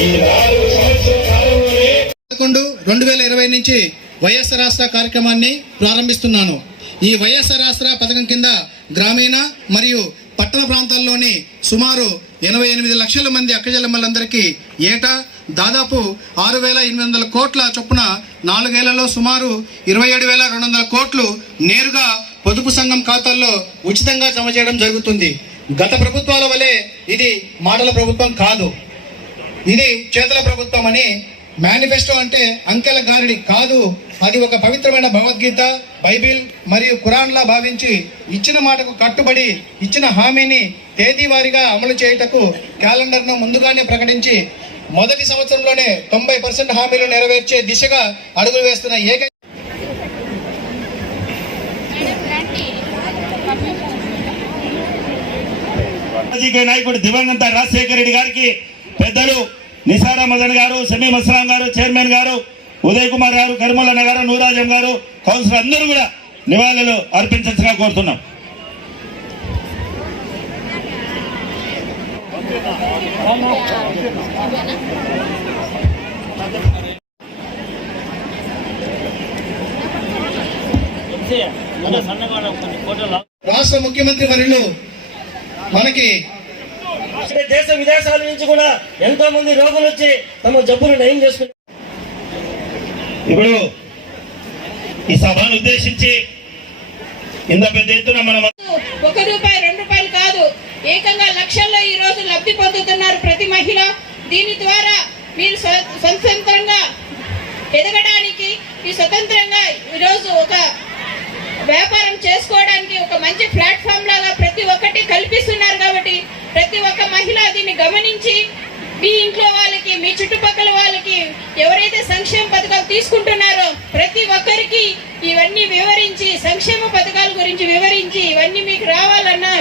2020 నుంచి వైఎస్ఆర్ ఆసరా కార్యక్రమాన్ని ప్రారంభిస్తున్నాను. ఈ వైఎస్ఆర్ ఆసరా పథకం కింద గ్రామీణ మరియు పట్టణ ప్రాంతాల్లోని సుమారు 88 లక్షల మంది అక్కచెల్లెమ్మలందరికీ ఏటా దాదాపు 6,800 కోట్ల చొప్పున 4 ఏళ్లలో సుమారు 27,200 కోట్లు నేరుగా పొదుపు సంఘం ఖాతాల్లో ఉచితంగా జమ చేయడం జరుగుతుంది. గత ప్రభుత్వాల వలె ఇది మాటల ప్రభుత్వం కాదు, ఇది చేతుల ప్రభుత్వం అని మేనిఫెస్టో అంటే అంకెల గారిడి కాదు, అది ఒక పవిత్రమైన భగవద్గీత, బైబిల్ మరియు ఖురాన్లా భావించి ఇచ్చిన మాటకు కట్టుబడి ఇచ్చిన హామీని తేదీ వారీగా అమలు చేయుటకు క్యాలెండర్ను ముందుగానే ప్రకటించి మొదటి సంవత్సరంలోనే 90% హామీలు నెరవేర్చే దిశగా అడుగులు వేస్తున్న ఏకైక నాయకుడు దివంగత రాజశేఖర రెడ్డి గారికి పెద్దలు నిసారా మదన్ గారు, సమీం అస్లాం గారు, చైర్మన్ గారు, ఉదయ్ కుమార్ గారు, కరిమల్లన్న గారు, నూరాజం గారు, కౌన్సిలర్ అందరూ కూడా నివాళులు అర్పించగా కోరుతున్నాం. రాష్ట్ర ముఖ్యమంత్రి వర్యులు మనకి దేశ విదేశాల నుంచి కూడా ఎంతో మంది రోగులు వచ్చి తమ జబ్బులు నయం చేసుకున్నారు. ఇప్పుడు ఈ సభను ఉద్దేశించి ఇంత పెద్ద ఎత్తున మనం ₹1, ₹2 కాదు, ఏకంగా లక్షల్లో ఈ రోజు లబ్ధి పొందుతున్నారు ప్రతి మహిళ. దీని ద్వారా మీరు స్వతంత్రంగా ఎదగడానికి, ఈ స్వతంత్రంగా ఈరోజు ఒక వ్యాపారం చేసుకోవడానికి ఒక మంచి ప్లాట్ఫామ్ లాగా ప్రతి ఒక్కటి కల్పిస్తున్నారు. కాబట్టి ప్రతి ఒక్క మహిళ దీన్ని గమనించి మీ ఇంట్లో వాళ్ళకి, మీ చుట్టుపక్కల వాళ్ళకి ఎవరైతే సంక్షేమ పథకాలు తీసుకుంటున్నారో ప్రతి ఒక్కరికి ఇవన్నీ వివరించి, సంక్షేమ పథకాల గురించి వివరించి, ఇవన్నీ మీకు రావాలన్నా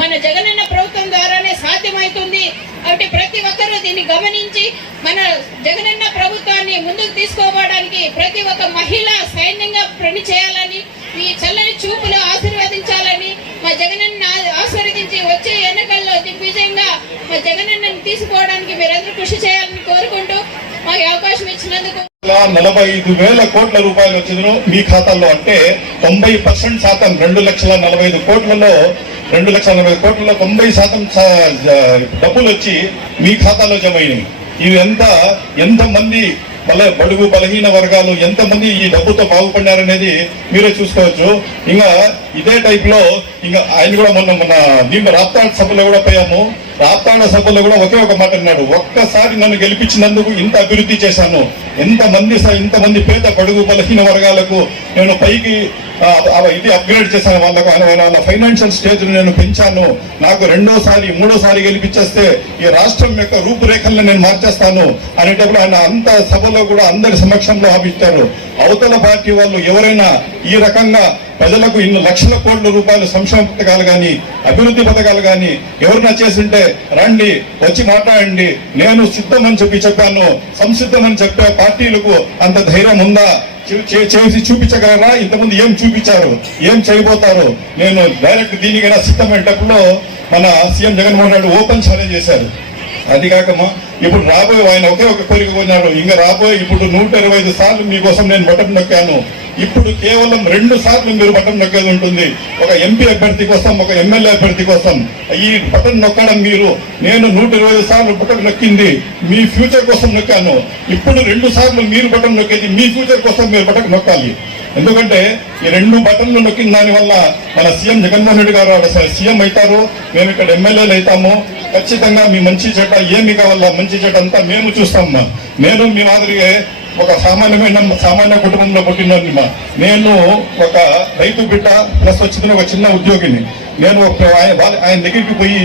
మన జగనన్న ప్రభుత్వం ద్వారానే సాధ్యమవుతుంది. కాబట్టి ప్రతి ఒక్కరూ దీన్ని గమనించి మన జగనన్న ప్రభుత్వాన్ని ముందుకు తీసుకోవడానికి ప్రతి ఒక్క మహిళ సైన్యంగా పని చేయాలని, మీ చల్లని చూపులు ఆశీర్వదించాలని, మా జగనన్న ఆశీర్వదించి వచ్చే ఎన్నికల్లో దిగ్విజయంగా మా జగనన్నను తీసుకోవడానికి మీరందరూ కృషి చేయాలని కోరుకుంటూ మాకు అవకాశం ఇచ్చినందుకు 45,000 కోట్ల రూపాయలు వచ్చింది మీ ఖాతాల్లో. అంటే 90% శాతం 2,45,000 కోట్లలో 2,40,000 కోట్లలో 90% డబ్బులు వచ్చి మీ ఖాతాలో జమ అయినాయి. ఇవి ఎంతమంది బడుగు బలహీన వర్గాలు ఎంతమంది ఈ డబ్బుతో బాగుపడ్డారనేది మీరే చూసుకోవచ్చు. ఇంకా ఇదే టైప్ లో ఇంకా ఆయన కూడా మొన్న దీంట్లో రాప్తాడ సభలో కూడా పోయాము. రాప్తాడ సభలో కూడా ఒకే ఒక మాట అన్నాడు, ఒక్కసారి నన్ను గెలిపించినందుకు ఇంత అభివృద్ధి చేశాను, ఇంతమంది పేద బడుగు బలహీన వర్గాలకు నేను పైకి ఇది అప్గ్రేడ్ చేశాను, వాళ్ళ ఫైనాన్షియల్ స్టేజ్ నేను పెంచాను, నాకు రెండోసారి మూడోసారి గెలిపించేస్తే ఈ రాష్ట్రం యొక్క రూపురేఖలను నేను మార్చేస్తాను అనేటప్పుడు ఆయన అంత సభలో కూడా అందరి సమక్షంలో హామీస్తారు. అవతల పార్టీ వాళ్ళు ఎవరైనా ఈ రకంగా ప్రజలకు ఇన్ని లక్షల కోట్ల రూపాయలు సంక్షేమ పథకాలు కానీ అభివృద్ధి పథకాలు కానీ ఎవరైనా చేసింటే రండి, వచ్చి మాట్లాడండి, నేను సిద్ధమని చెప్పాను, సంసిద్ధమని చెప్పే పార్టీలకు అంత ధైర్యం ఉందా? చేసి చూపించగలరా? ఇంతకుముందు ఏం చూపించారు, ఏం చేయబోతారు? నేను డైరెక్ట్ దీనికైనా సిద్ధమయ్యేటప్పుడు మన CM Jaganmohan Reddy open challenge చేశారు. అది కాకమ్మా ఇప్పుడు రాబోయే ఆయన ఒకే ఒక కోరిక కొన్నాడు, ఇంకా రాబోయే ఇప్పుడు 125 సార్లు మీకోసం నేను బటన్ నొక్కాను, ఇప్పుడు కేవలం 2 సార్లు మీరు బటన్ నొక్కేది ఉంటుంది. ఒక ఎంపీ అభ్యర్థి కోసం, ఒక ఎమ్మెల్యే అభ్యర్థి కోసం ఈ బటన్ నొక్కడం మీరు, నేను 125 సార్లు బటన్ నొక్కింది మీ ఫ్యూచర్ కోసం నొక్కాను, ఇప్పుడు 2 సార్లు మీరు బటన్ నొక్కేది మీ ఫ్యూచర్ కోసం మీరు బటన్ నొక్కాలి. ఎందుకంటే ఈ 2 బటన్లు నొక్కిన దాని వల్ల మన సీఎం జగన్మోహన్ రెడ్డి గారు సీఎం అవుతారు, మేము ఇక్కడ ఎమ్మెల్యేలు అవుతాము, ఖచ్చితంగా మీ మంచి చెడ్డ ఏమి కావాలా మంచి చెడ్డ అంతా మేము చూస్తామమ్మా. నేను మీ మాదిరిగా ఒక సామాన్య కుటుంబంలో పుట్టిన నేను ఒక రైతు బిడ్డ ప్లస్ వచ్చిన ఒక చిన్న ఉద్యోగిని. నేను ఆయన దగ్గరికి పోయి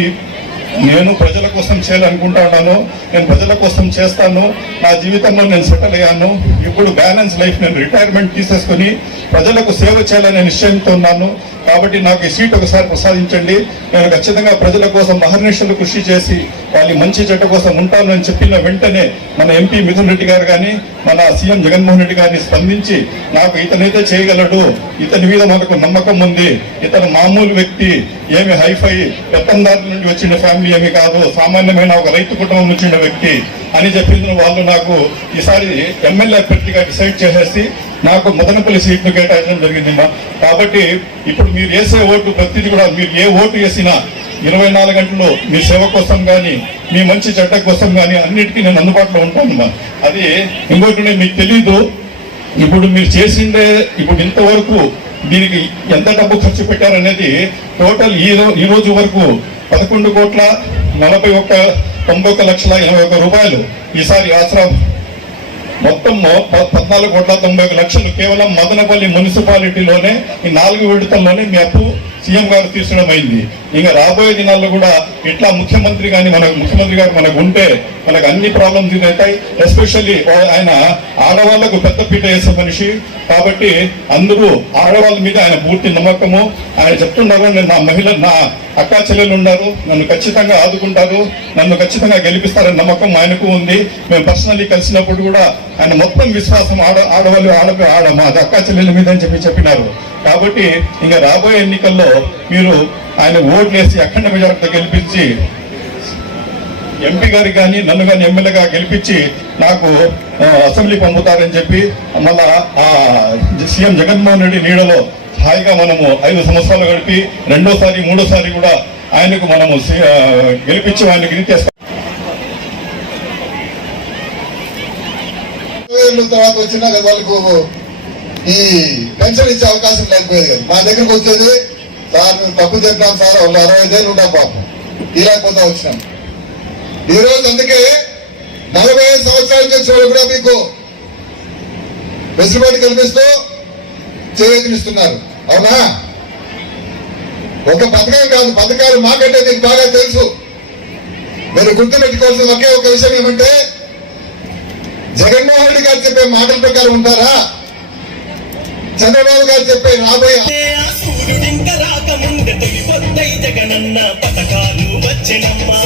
నేను ప్రజల కోసం చేయాలనుకుంటా ఉన్నాను, నేను ప్రజల కోసం చేస్తాను, నా జీవితంలో నేను సెటిల్ అయ్యాను, ఇప్పుడు బ్యాలెన్స్ లైఫ్ నేను రిటైర్మెంట్ తీసేసుకుని ప్రజలకు సేవ చేయాలనే నిశ్చయంతో ఉన్నాను. కాబట్టి నాకు ఈ సీట్ ఒకసారి ప్రసాదించండి, నేను ఖచ్చితంగా ప్రజల కోసం అహర్నిశలు కృషి చేసి వాళ్ళ మంచి చెడ్డ కోసం ఉంటాను అని చెప్పిన వెంటనే మన ఎంపీ మిథున్ రెడ్డి గారు కానీ మన సీఎం జగన్మోహన్ రెడ్డి గారిని స్పందించి నాకు ఇతనైతే చేయగలడు, ఇతని మీద మనకు నమ్మకం ఉంది, ఇతను మామూలు వ్యక్తి, ఏమి హైఫై పెత్తందారుల నుండి వచ్చిన ఫ్యామిలీ ఏమి కాదు, సామాన్యమైన ఒక రైతు కుటుంబం నుంచి ఉన్న వ్యక్తి అని చెప్పిన వాళ్ళు నాకు ఈసారి ఎమ్మెల్యే అభ్యర్థిగా డిసైడ్ చేసేసి నాకు మదనపల్లి సీట్ను కేటాయించడం జరిగింది. కాబట్టి ఇప్పుడు మీరు వేసే ఓటు ప్రతిదీ కూడా, మీరు ఏ ఓటు వేసినా 24 గంటలు మీ సేవ కోసం కానీ మీ మంచి చెడ్డ కోసం కానీ అన్నిటికీ నేను అందుబాటులో ఉంటాను. అది ఇంకోటి మీకు తెలీదు, ఇప్పుడు మీరు చేసిందే ఇప్పుడు ఇంతవరకు దీనికి ఎంత డబ్బు ఖర్చు పెట్టారనేది టోటల్ ఈ రోజు వరకు 11,41,91,81 రూపాయలు. ఈసారి ఆసరా మొత్తం 14,91,00,000 కేవలం మదనపల్లి మున్సిపాలిటీలోనే ఈ 4 విడతల్లోనే మీ అప్పు సీఎం గారు తీర్చడం అయింది. ఇంకా రాబోయే దినాల్లో కూడా ఇట్లా ముఖ్యమంత్రి గారు మనకు ఉంటే మనకు అన్ని ప్రాబ్లమ్స్ అవుతాయి. ఎస్పెషల్లీ ఆయన ఆడవాళ్లకు పెద్ద పీట వేసే మనిషి కాబట్టి అందరూ ఆడవాళ్ళ మీద ఆయన పూర్తి నమ్మకము. ఆయన చెప్తున్నారు, నా అక్కా చెల్లెలు ఉన్నారు, నన్ను ఖచ్చితంగా ఆదుకుంటారు, నన్ను ఖచ్చితంగా గెలిపిస్తారని నమ్మకం ఆయనకు ఉంది. మేము పర్సనల్లీ కలిసినప్పుడు కూడా ఆయన మొత్తం విశ్వాసం ఆడవాళ్ళు మా అక్కా చెల్లెల మీద అని చెప్పినారు. కాబట్టి ఇంకా రాబోయే ఎన్నికల్లో మీరు ఆయన ఓట్లేసి అఖండ మెజారిటీతో గెలిపించి ఎంపీ గారికి కానీ నన్ను కానీ ఎమ్మెల్యేగా గెలిపించి నాకు అసెంబ్లీ పంపుతారని చెప్పి మళ్ళా సీఎం జగన్మోహన్ రెడ్డి నీడలో హాయిగా మనము 5 సంవత్సరాలు గడిపి రెండోసారి మూడోసారి కూడా ఆయనకు మనము గెలిపించి ఆయనకు గిరితేస్తాం. తర్వాత వచ్చినా వాళ్ళకు ఈ పెన్షన్ ఇచ్చే అవకాశం లేకపోయేది కదా. మా దగ్గరకు వచ్చేది, సార్ మేము తప్పు చెప్పినాం సార్, వాళ్ళు 65 ఏళ్ళు ఉంటాం పాపం, తీరాకపోతే వచ్చినాం ఈ రోజు. అందుకే 45 సంవత్సరాల నుంచి వచ్చిన వాళ్ళు కూడా మీకు వెసులుబాటు కల్పిస్తూ చేయనిస్తున్నారు. అవునా? ఒక పథకం కాదు, పథకాలు మాకంటే మీకు బాగా తెలుసు. మీరు గుర్తుపెట్టుకోవాల్సిన ఒకే ఒక విషయం ఏమంటే, జగన్మోహన్ రెడ్డి గారు చెప్పే మాటల ప్రకారం ఉంటారా, చంద్రబాబు గారు చెప్పే రాబోయే జగనన్న పథకాలు వచ్చెనమ్మా.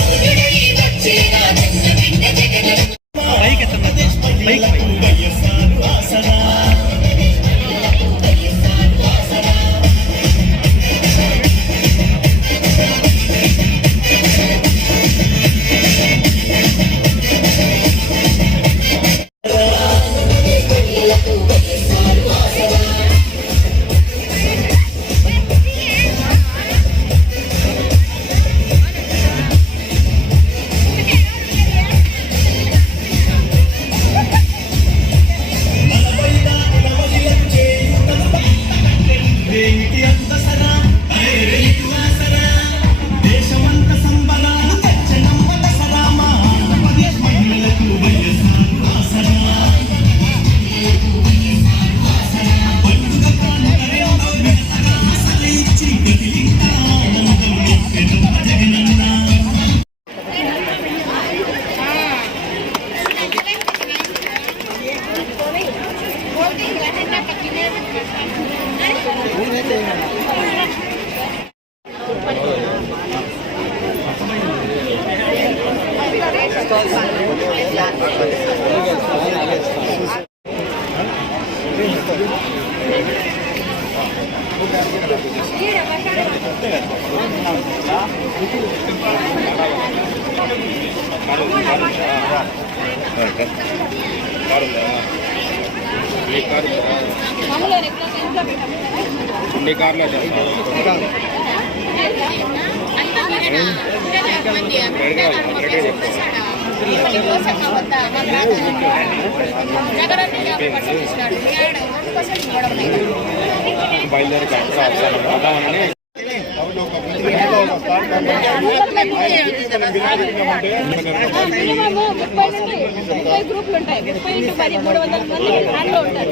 గ్రూపులు ఉంటాయి. 30 ఇంటూ 10 300 మంది దాంట్లో ఉంటారు.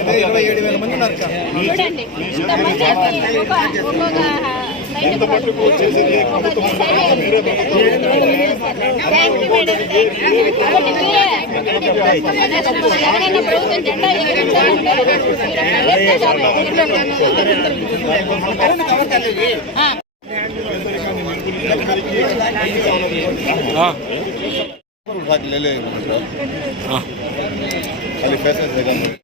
చూడండి ఇంతమంది ఎవరైనా ప్రభుత్వం జెండా ఎగరేయించాలంటే ले ले खाली पैसे देगा